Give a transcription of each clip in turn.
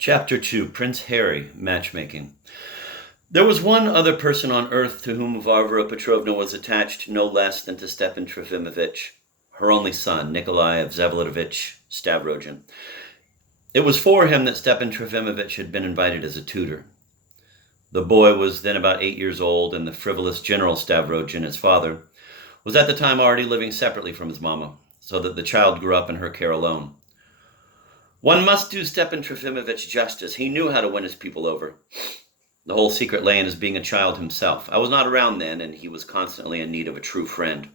Chapter 2 Prince Harry Matchmaking. There was one other person on earth to whom Varvara Petrovna was attached no less than to Stepan Trofimovich, her only son, Nikolai Vsevolodovich Stavrogin. It was for him that Stepan Trofimovich had been invited as a tutor. The boy was then about 8 years old, and the frivolous General Stavrogin, his father, was at the time already living separately from his mamma, so that the child grew up in her care alone. One must do Stepan Trofimovich justice. He knew how to win his people over. The whole secret lay in his being a child himself. I was not around then, and he was constantly in need of a true friend.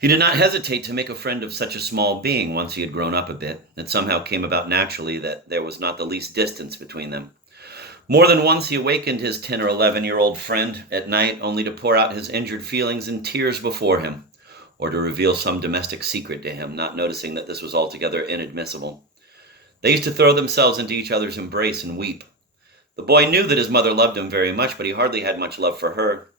He did not hesitate to make a friend of such a small being once he had grown up a bit. It somehow came about naturally that there was not the least distance between them. More than once he awakened his 10 or 11-year-old friend at night only to pour out his injured feelings in tears before him, or to reveal some domestic secret to him, not noticing that this was altogether inadmissible. They used to throw themselves into each other's embrace and weep. The boy knew that his mother loved him very much, but he hardly had much love for her.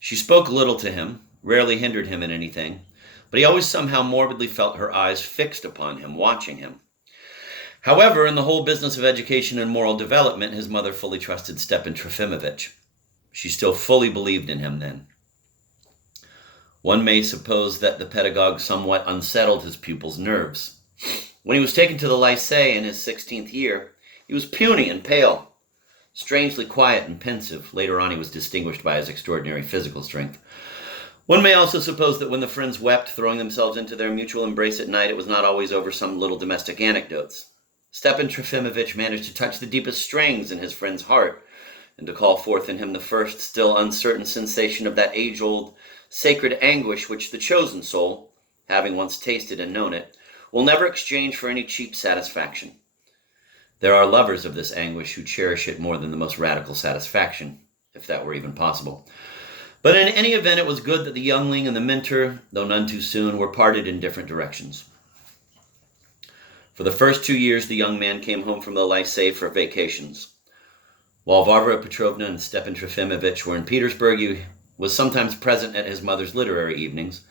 She spoke little to him, rarely hindered him in anything, but he always somehow morbidly felt her eyes fixed upon him, watching him. However, in the whole business of education and moral development, his mother fully trusted Stepan Trofimovich. She still fully believed in him then. One may suppose that the pedagogue somewhat unsettled his pupil's nerves. When he was taken to the lycée in his 16th year, he was puny and pale, strangely quiet and pensive. Later on, he was distinguished by his extraordinary physical strength. One may also suppose that when the friends wept, throwing themselves into their mutual embrace at night, it was not always over some little domestic anecdotes. Stepan Trofimovich managed to touch the deepest strings in his friend's heart, and to call forth in him the first, still uncertain sensation of that age-old, sacred anguish which the chosen soul, having once tasted and known it, will never exchange for any cheap satisfaction. There are lovers of this anguish who cherish it more than the most radical satisfaction, if that were even possible. But in any event, it was good that the youngling and the mentor, though none too soon, were parted in different directions. For the first 2 years, the young man came home from the lycée for vacations. While Varvara Petrovna and Stepan Trofimovich were in Petersburg, he was sometimes present at his mother's literary evenings,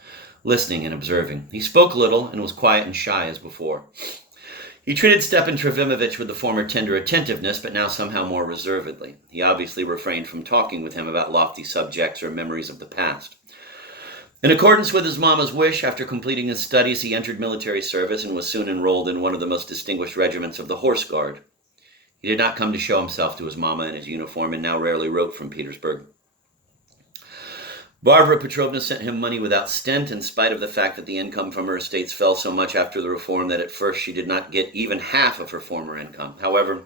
listening and observing. He spoke little and was quiet and shy as before. He treated Stepan Trofimovich with the former tender attentiveness, but now somehow more reservedly. He obviously refrained from talking with him about lofty subjects or memories of the past. In accordance with his mamma's wish, after completing his studies, he entered military service and was soon enrolled in one of the most distinguished regiments of the Horse Guard. He did not come to show himself to his mamma in his uniform and now rarely wrote from Petersburg. Varvara Petrovna sent him money without stint, in spite of the fact that the income from her estates fell so much after the reform that at first she did not get even half of her former income. However,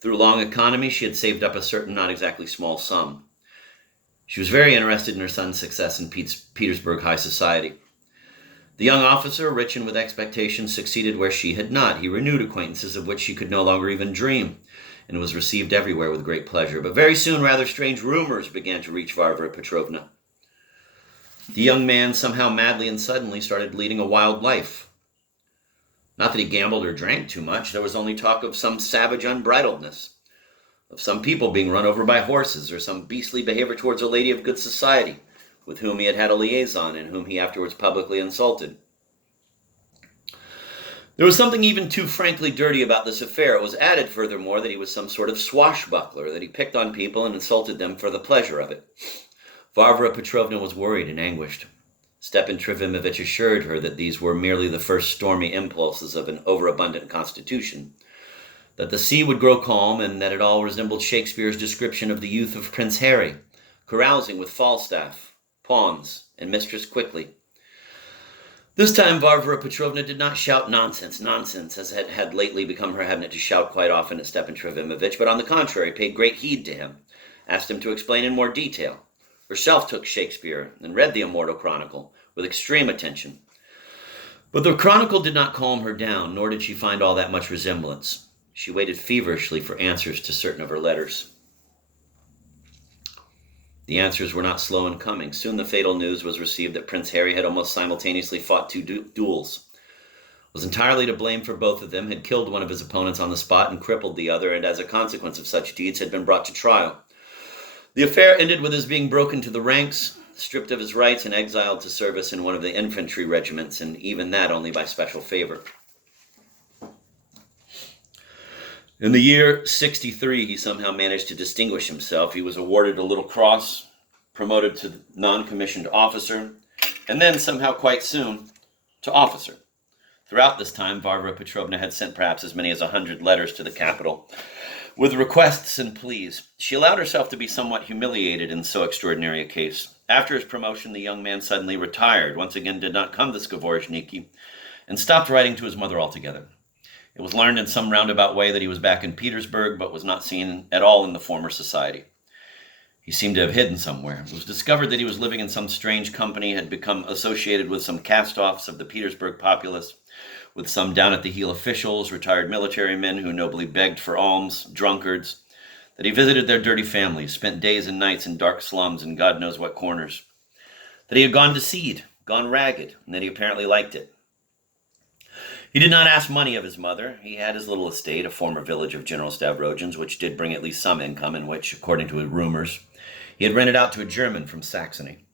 through long economy, she had saved up a certain not exactly small sum. She was very interested in her son's success in Petersburg high society. The young officer, rich and with expectations, succeeded where she had not. He renewed acquaintances of which she could no longer even dream, and was received everywhere with great pleasure. But very soon rather strange rumors began to reach Varvara Petrovna. The young man somehow madly and suddenly started leading a wild life. Not that he gambled or drank too much. There was only talk of some savage unbridledness, of some people being run over by horses, or some beastly behavior towards a lady of good society, with whom he had had a liaison and whom he afterwards publicly insulted. There was something even too frankly dirty about this affair. It was added, furthermore, that he was some sort of swashbuckler, that he picked on people and insulted them for the pleasure of it. Varvara Petrovna was worried and anguished. Stepan Trofimovich assured her that these were merely the first stormy impulses of an overabundant constitution, that the sea would grow calm, and that it all resembled Shakespeare's description of the youth of Prince Harry, carousing with Falstaff, pawns, and Mistress Quickly. This time Varvara Petrovna did not shout nonsense, as it had lately become her habit to shout quite often at Stepan Trofimovich, but on the contrary paid great heed to him, asked him to explain in more detail, herself took Shakespeare and read the Immortal Chronicle with extreme attention. But the Chronicle did not calm her down, nor did she find all that much resemblance. She waited feverishly for answers to certain of her letters. The answers were not slow in coming. Soon the fatal news was received that Prince Harry had almost simultaneously fought two duels, was entirely to blame for both of them, had killed one of his opponents on the spot and crippled the other, and as a consequence of such deeds had been brought to trial. The affair ended with his being broken to the ranks, stripped of his rights, and exiled to service in one of the infantry regiments, and even that only by special favor. In the year 63, he somehow managed to distinguish himself. He was awarded a little cross, promoted to non-commissioned officer, and then somehow quite soon to officer. Throughout this time, Varvara Petrovna had sent perhaps as many as 100 letters to the capital with requests and pleas. She allowed herself to be somewhat humiliated in so extraordinary a case. After his promotion, the young man suddenly retired, once again did not come to Skvoreshniki, and stopped writing to his mother altogether. It was learned in some roundabout way that he was back in Petersburg, but was not seen at all in the former society. He seemed to have hidden somewhere. It was discovered that he was living in some strange company, had become associated with some cast-offs of the Petersburg populace, with some down-at-the-heel officials, retired military men who nobly begged for alms, drunkards, that he visited their dirty families, spent days and nights in dark slums and God knows what corners, that he had gone to seed, gone ragged, and that he apparently liked it. He did not ask money of his mother. He had his little estate, a former village of General Stavrogin's, which did bring at least some income, and which, according to his rumors, he had rented out to a German from Saxony.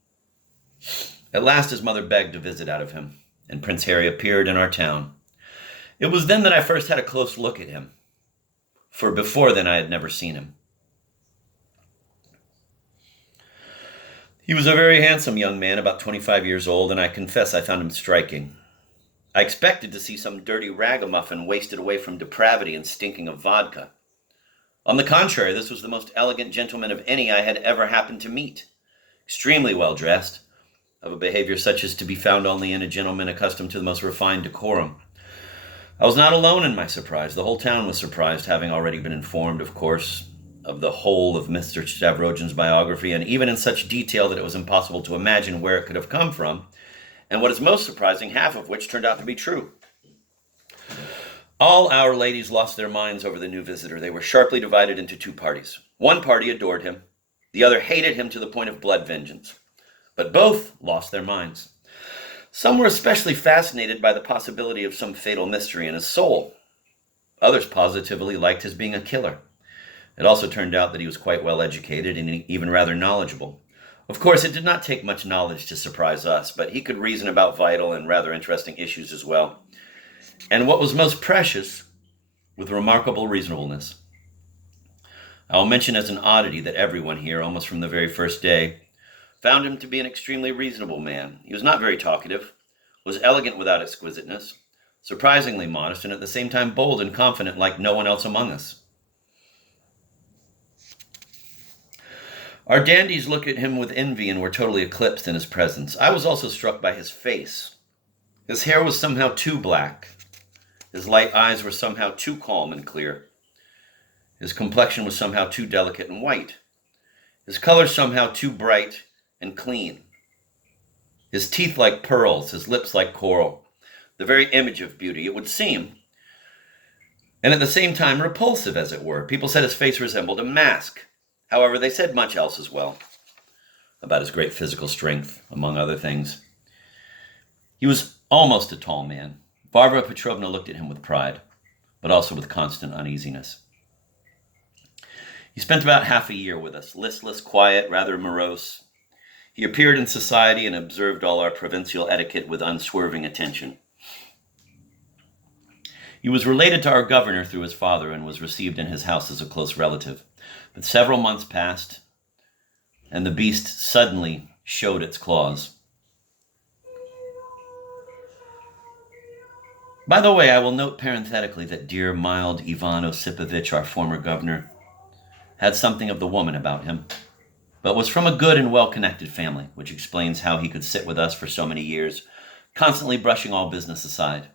At last his mother begged a visit out of him, and Prince Harry appeared in our town. It was then that I first had a close look at him, for before then I had never seen him. He was a very handsome young man, about 25 years old, and I confess I found him striking. I expected to see some dirty ragamuffin wasted away from depravity and stinking of vodka. On the contrary, this was the most elegant gentleman of any I had ever happened to meet, extremely well dressed, of a behavior such as to be found only in a gentleman accustomed to the most refined decorum. I was not alone in my surprise. The whole town was surprised, having already been informed, of course, of the whole of Mr. Stavrogin's biography, and even in such detail that it was impossible to imagine where it could have come from, and what is most surprising, half of which turned out to be true. All our ladies lost their minds over the new visitor. They were sharply divided into two parties. One party adored him. The other hated him to the point of blood vengeance. But both lost their minds. Some were especially fascinated by the possibility of some fatal mystery in his soul. Others positively liked his being a killer. It also turned out that he was quite well educated and even rather knowledgeable. Of course, it did not take much knowledge to surprise us, but he could reason about vital and rather interesting issues as well. And what was most precious, with remarkable reasonableness. I will mention as an oddity that everyone here, almost from the very first day, found him to be an extremely reasonable man. He was not very talkative, was elegant without exquisiteness, surprisingly modest, and at the same time bold and confident like no one else among us. Our dandies looked at him with envy and were totally eclipsed in his presence. I was also struck by his face. His hair was somehow too black. His light eyes were somehow too calm and clear. His complexion was somehow too delicate and white. His color somehow too bright and clean. His teeth like pearls, his lips like coral. The very image of beauty, it would seem. And at the same time repulsive, as it were. People said his face resembled a mask. However, they said much else as well, about his great physical strength, among other things. He was almost a tall man. Varvara Petrovna looked at him with pride, but also with constant uneasiness. He spent about half a year with us, listless, quiet, rather morose. He appeared in society and observed all our provincial etiquette with unswerving attention. He was related to our governor through his father and was received in his house as a close relative. But several months passed, and the beast suddenly showed its claws. By the way, I will note parenthetically that dear, mild Ivan Osipovich, our former governor, had something of the woman about him, but was from a good and well-connected family, which explains how he could sit with us for so many years, constantly brushing all business aside.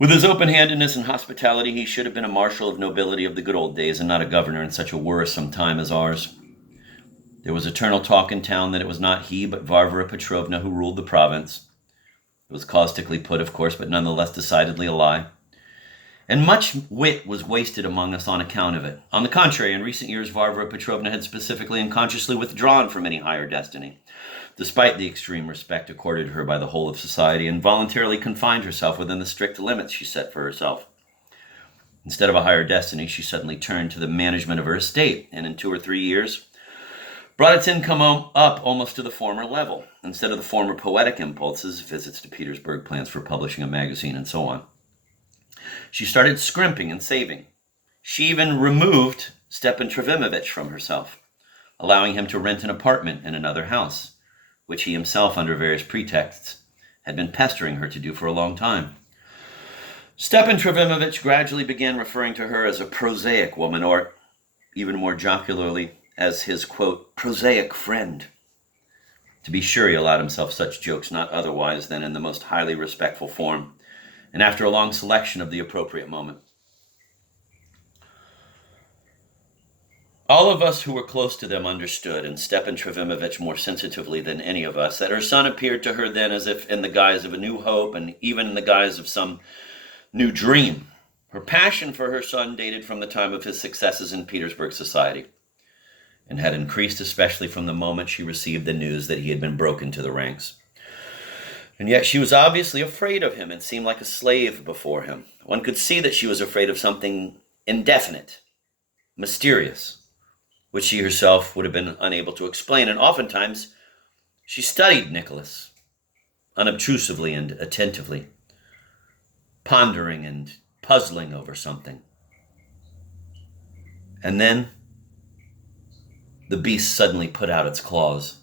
With his open-handedness and hospitality, he should have been a marshal of nobility of the good old days and not a governor in such a worrisome time as ours. There was eternal talk in town that it was not he, but Varvara Petrovna who ruled the province. It was caustically put, of course, but nonetheless decidedly a lie. And much wit was wasted among us on account of it. On the contrary, in recent years, Varvara Petrovna had specifically and consciously withdrawn from any higher destiny, despite the extreme respect accorded her by the whole of society, and voluntarily confined herself within the strict limits she set for herself. Instead of a higher destiny, she suddenly turned to the management of her estate, and in 2 or 3 years, brought its income up almost to the former level, instead of the former poetic impulses, visits to Petersburg, plans for publishing a magazine, and so on. She started scrimping and saving. She even removed Stepan Trofimovich from herself, allowing him to rent an apartment in another house, which he himself, under various pretexts, had been pestering her to do for a long time. Stepan Trofimovich gradually began referring to her as a prosaic woman, or even more jocularly, as his, quote, prosaic friend. To be sure, he allowed himself such jokes not otherwise than in the most highly respectful form, and after a long selection of the appropriate moment. All of us who were close to them understood, and Stepan Trofimovich more sensitively than any of us, that her son appeared to her then as if in the guise of a new hope, and even in the guise of some new dream. Her passion for her son dated from the time of his successes in Petersburg society, and had increased especially from the moment she received the news that he had been broken to the ranks. And yet she was obviously afraid of him and seemed like a slave before him. One could see that she was afraid of something indefinite, mysterious, which she herself would have been unable to explain. And oftentimes she studied Nicholas unobtrusively and attentively, pondering and puzzling over something. And then the beast suddenly put out its claws.